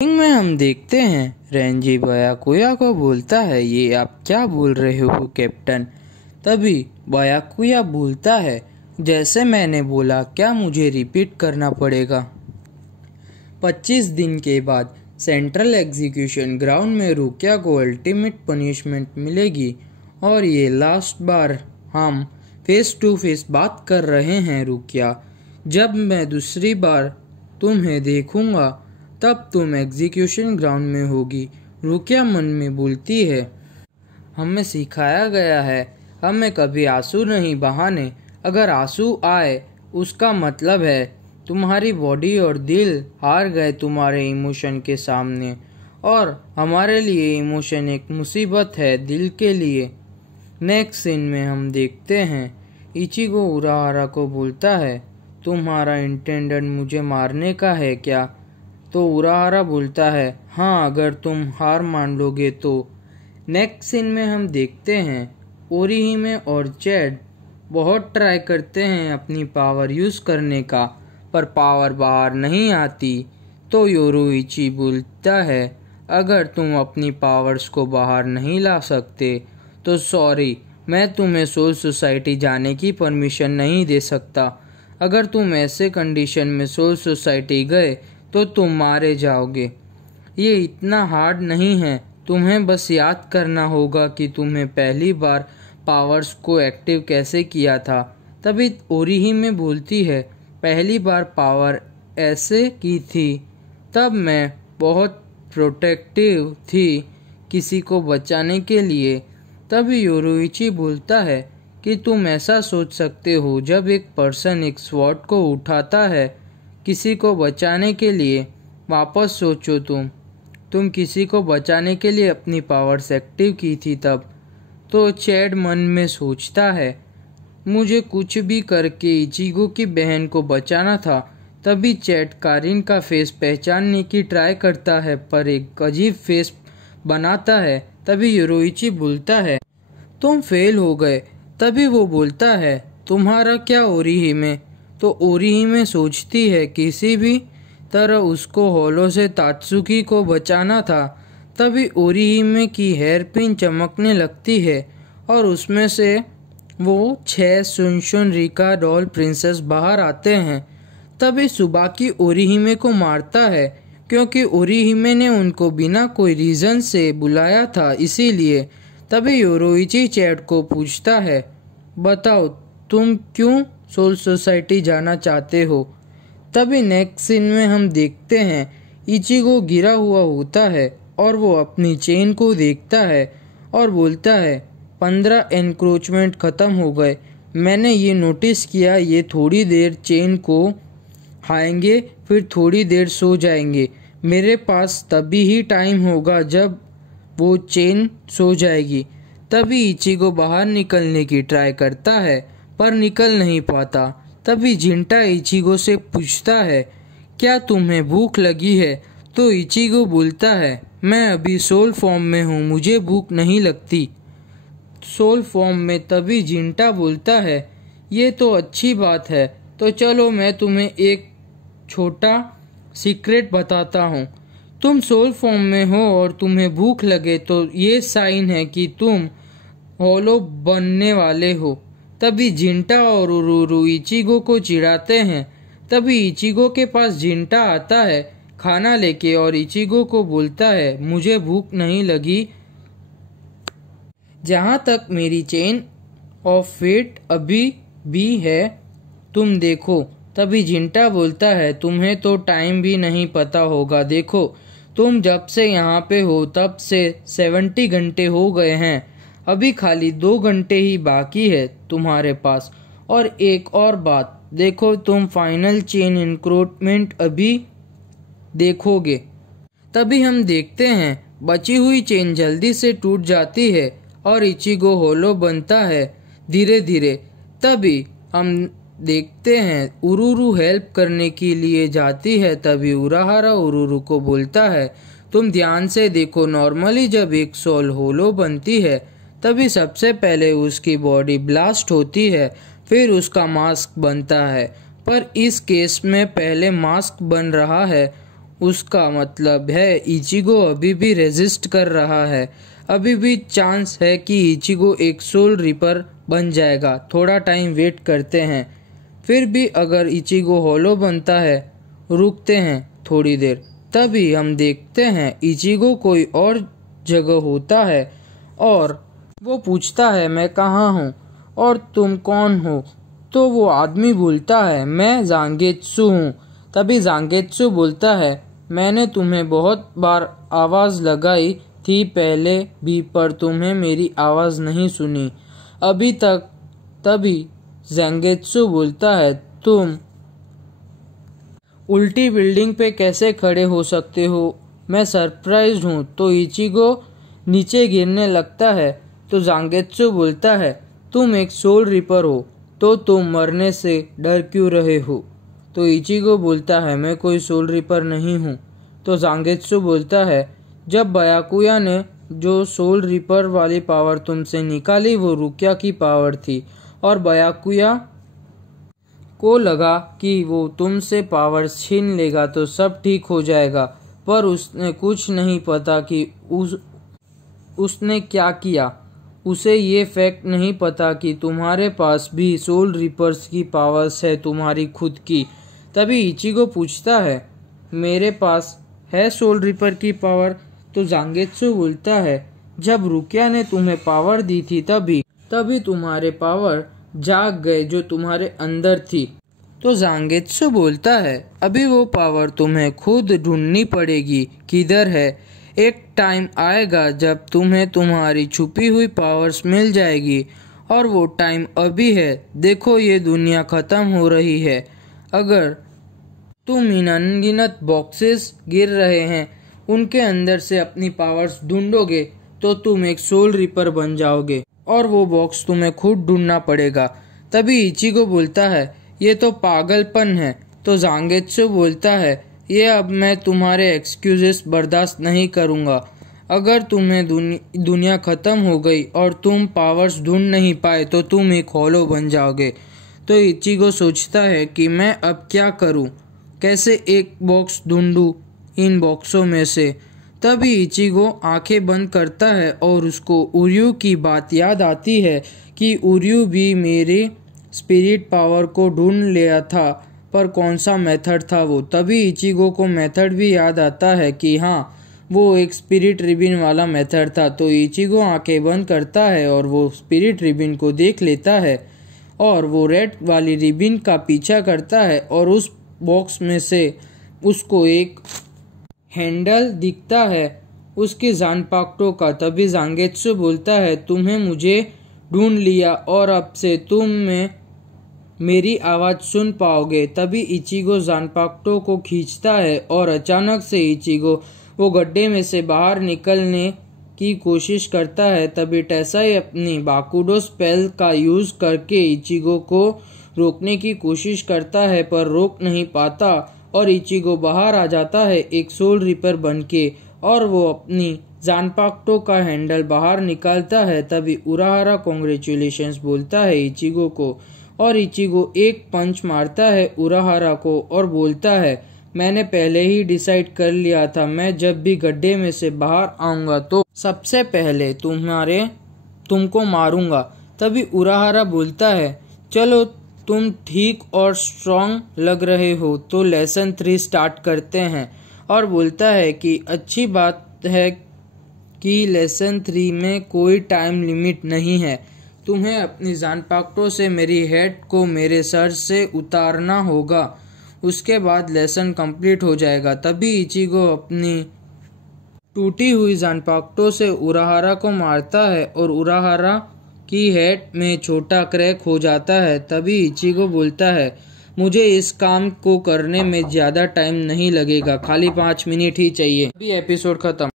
में हम देखते हैं रेंजी बयाकुया को बोलता है, ये आप क्या बोल रहे हो कैप्टन। तभी बयाकुया बोलता है, जैसे मैंने बोला क्या मुझे रिपीट करना पड़ेगा। 25 दिन के बाद सेंट्रल एग्जीक्यूशन ग्राउंड में रुकिया को अल्टीमेट पनिशमेंट मिलेगी और ये लास्ट बार हम फेस टू फेस बात कर रहे हैं रुकिया। जब मैं दूसरी बार तुम्हें देखूंगा तब तुम एग्जीक्यूशन ग्राउंड में होगी। रुकिया मन में बोलती है, हमें सिखाया गया है हमें कभी आंसू नहीं बहाने। अगर आंसू आए उसका मतलब है तुम्हारी बॉडी और दिल हार गए तुम्हारे इमोशन के सामने, और हमारे लिए इमोशन एक मुसीबत है दिल के लिए। नेक्स्ट सीन में हम देखते हैं इचिगो उराहारा को बोलता है, तुम्हारा इंटेंडेड मुझे मारने का है क्या। तो उराहारा बोलता है, हाँ अगर तुम हार मान लोगे तो। नेक्स्ट सीन में हम देखते हैं ओरिहिमे और चैड बहुत ट्राई करते हैं अपनी पावर यूज करने का, पर पावर बाहर नहीं आती। तो योरुइची बोलता है, अगर तुम अपनी पावर्स को बाहर नहीं ला सकते तो सॉरी, मैं तुम्हें सोल सोसाइटी जाने की परमिशन नहीं दे सकता। अगर तुम ऐसे कंडीशन में सोल सोसाइटी गए तो तुम मारे जाओगे। ये इतना हार्ड नहीं है, तुम्हें बस याद करना होगा कि तुम्हें पहली बार पावर्स को एक्टिव कैसे किया था। तभी ओरिहिमे बोलती है, पहली बार पावर ऐसे की थी तब मैं बहुत प्रोटेक्टिव थी किसी को बचाने के लिए। तभी योरुइची बोलता है कि तुम ऐसा सोच सकते हो, जब एक पर्सन एक स्वॉर्ड को उठाता है किसी को बचाने के लिए, वापस सोचो तुम किसी को बचाने के लिए अपनी पावर्स एक्टिव की थी तब। तो चैड मन में सोचता है, मुझे कुछ भी करके इचिगो की बहन को बचाना था। तभी चैड कारिन का फेस पहचानने की ट्राई करता है पर एक अजीब फेस बनाता है। तभी योरुइची बोलता है, तुम फेल हो गए। तभी वो बोलता है, तुम्हारा क्या ओरिहिमे। तो ओरिहिमे सोचती है किसी भी तरह उसको होलो से तात्सुकी को बचाना था। तभी ओरिहिमे की हेयर पिन चमकने लगती है और उसमें से वो 6 सुनशुन रिका डॉल प्रिंसेस बाहर आते हैं। तभी सुबाकी ओरिहिमे को मारता है क्योंकि ओरिहिमे ने उनको बिना कोई रीजन से बुलाया था, इसीलिए। तभी योरुइची चैड को पूछता है, बताओ तुम क्यों सोल सोसाइटी जाना चाहते हो। तभी नेक्स्ट सीन में हम देखते हैं इचिगो गिरा हुआ होता है और वो अपनी चेन को देखता है और बोलता है, 15 एनक्रोचमेंट खत्म हो गए। मैंने ये नोटिस किया, ये थोड़ी देर चेन को खाएंगे फिर थोड़ी देर सो जाएंगे। मेरे पास तभी ही टाइम होगा जब वो चेन सो जाएगी। तभी इचिगो बाहर निकलने की ट्राई करता है पर निकल नहीं पाता। तभी जिंटा इचिगो से पूछता है, क्या तुम्हें भूख लगी है। तो इचिगो बोलता है, मैं अभी सोल फॉर्म में हूँ, मुझे भूख नहीं लगती सोल फॉर्म में। तभी जिंटा बोलता है, ये तो अच्छी बात है, तो चलो मैं तुम्हें एक छोटा सीक्रेट बताता हूँ। तुम सोल फॉर्म में हो और तुम्हें भूख लगे तो ये साइन है कि तुम होलो बनने वाले हो। तभी जिंटा और उरुरु इचिगो को चिढ़ाते हैं। तभी इचिगो के पास जिंटा आता है खाना लेके और इचिगो को बोलता है, मुझे भूख नहीं लगी जहाँ तक मेरी चेन ऑफ फेट अभी भी है, तुम देखो। तभी जिंटा बोलता है, तुम्हें तो टाइम भी नहीं पता होगा, देखो तुम जब से यहाँ पे हो तब से 70 घंटे हो गए हैं, अभी खाली 2 घंटे ही बाकी है तुम्हारे पास। और एक और बात देखो, तुम फाइनल चेन इंक्रोचमेंट अभी देखोगे। तभी हम देखते हैं बची हुई चेन जल्दी से टूट जाती है और इचिगो होलो बनता है धीरे धीरे। तभी हम देखते हैं उरुरु हेल्प करने के लिए जाती है। तभी उराहारा उरुरु को बोलता है, तुम ध्यान से देखो, नॉर्मली जब एक सोल होलो बनती है तभी सबसे पहले उसकी बॉडी ब्लास्ट होती है, फिर उसका मास्क बनता है, पर इस केस में पहले मास्क बन रहा है उसका मतलब है इचिगो अभी भी रेजिस्ट कर रहा है। अभी भी चांस है कि इचिगो एक सोल रिपर बन जाएगा। थोड़ा टाइम वेट करते हैं। फिर भी अगर इचिगो होलो बनता है, रुकते हैं थोड़ी देर, तभी हम देखते हैं इचिगो कोई और जगह होता है और वो पूछता है मैं कहाँ हूँ और तुम कौन हो। तो वो आदमी बोलता है मैं जांगेत्सु हूँ। तभी जांगेत्सु बोलता है मैंने तुम्हें बहुत बार आवाज़ लगाई थी पहले भी, पर तुम्हें मेरी आवाज़ नहीं सुनी अभी तक। तभी जांगेत्सु बोलता है तुम उल्टी बिल्डिंग पे कैसे खड़े हो सकते हो, मैं सरप्राइज्ड हूँ। तो इचिगो नीचे गिरने लगता है। तो जांगेत्सु बोलता है तुम एक सोल रिपर हो तो तुम मरने से डर क्यों रहे हो। तो इचिगो बोलता है मैं कोई सोल रिपर नहीं हूँ। तो जांगेत्सु बोलता है जब ब्याकुया ने जो सोल रिपर वाली पावर तुमसे निकाली वो रुकिया की पावर थी और ब्याकुया को लगा कि वो तुमसे पावर छीन लेगा तो सब ठीक हो जाएगा, पर उसने कुछ नहीं पता कि उसने क्या किया। उसे ये फैक्ट नहीं पता कि तुम्हारे पास भी सोल रिपर्स की पावर्स है तुम्हारी खुद की। तभी इचिगो पूछता है मेरे पास है सोल रिपर की पावर। तो जांगेत्सु बोलता है जब रुकिया ने तुम्हें पावर दी थी तभी तुम्हारे पावर जाग गए जो तुम्हारे अंदर थी। तो जांगेत्सु बोलता है अभी वो पावर तुम्हें खुद ढूंढनी पड़ेगी, किधर है। एक टाइम आएगा जब तुम्हें तुम्हारी छुपी हुई पावर्स मिल जाएगी और वो टाइम अभी है। देखो ये दुनिया खत्म हो रही है। अगर तुम इन अनगिनत बॉक्सेस गिर रहे हैं उनके अंदर से अपनी पावर्स ढूंढोगे तो तुम एक सोल रिपर बन जाओगे और वो बॉक्स तुम्हें खुद ढूंढना पड़ेगा। तभी इचिगो बोलता है ये तो पागलपन है। तो जांगेत्सु बोलता है ये अब मैं तुम्हारे एक्सक्यूजेस बर्दाश्त नहीं करूँगा। अगर तुम्हें दुनिया ख़त्म हो गई और तुम पावर्स ढूंढ नहीं पाए तो तुम एक होलो बन जाओगे। तो इचिगो सोचता है कि मैं अब क्या करूं, कैसे एक बॉक्स ढूंढूं इन बॉक्सों में से। तभी इचिगो आंखें बंद करता है और उसको उर्यू की बात याद आती है कि उर्यू भी मेरे स्पिरिट पावर को ढूंढ लिया था, पर कौन सा मेथड था वो। तभी इचिगो को मेथड भी याद आता है कि हाँ वो एक स्पिरिट रिबिन वाला मेथड था। तो इचिगो आंखें बंद करता है और वो स्पिरिट रिबिन को देख लेता है और वो रेड वाली रिबिन का पीछा करता है और उस बॉक्स में से उसको एक हैंडल दिखता है उसकी जानपाक्टो का। तभी जांगेत्सु बोलता है तुम्हें मुझे ढूंढ लिया और अब से तुम में मेरी आवाज़ सुन पाओगे। तभी इचिगो जानपाक्टो को खींचता है और अचानक से इचिगो वो गड्ढे में से बाहर निकलने की कोशिश करता है। तभी टेसाई अपनी बाकुडो स्पेल का यूज करके इचिगो को रोकने की कोशिश करता है पर रोक नहीं पाता और इचिगो बाहर आ जाता है एक सोल रिपर बनके और वो अपनी जानपाक्टो का हैंडल बाहर निकालता है। तभी उराहारा कांग्रेचुलेशंस बोलता है इचिगो को और इचिगो एक पंच मारता है उराहारा को और बोलता है मैंने पहले ही डिसाइड कर लिया था, मैं जब भी गड्ढे में से बाहर आऊंगा तो सबसे पहले तुमको मारूंगा। तभी उराहारा बोलता है चलो तुम ठीक और स्ट्रांग लग रहे हो तो लेसन 3 स्टार्ट करते हैं और बोलता है कि अच्छी बात है कि लेसन 3 में कोई टाइम लिमिट नहीं है। तुम्हें अपनी जानपाक्टो से मेरी हेड को मेरे सर से उतारना होगा, उसके बाद लेसन कंप्लीट हो जाएगा। तभी इचिगो अपनी टूटी हुई जानपाक्टो से उराहारा को मारता है और उराहारा की हेड में छोटा क्रैक हो जाता है। तभी इचिगो बोलता है मुझे इस काम को करने में ज़्यादा टाइम नहीं लगेगा, खाली 5 मिनट ही चाहिए। अभी एपिसोड खत्म।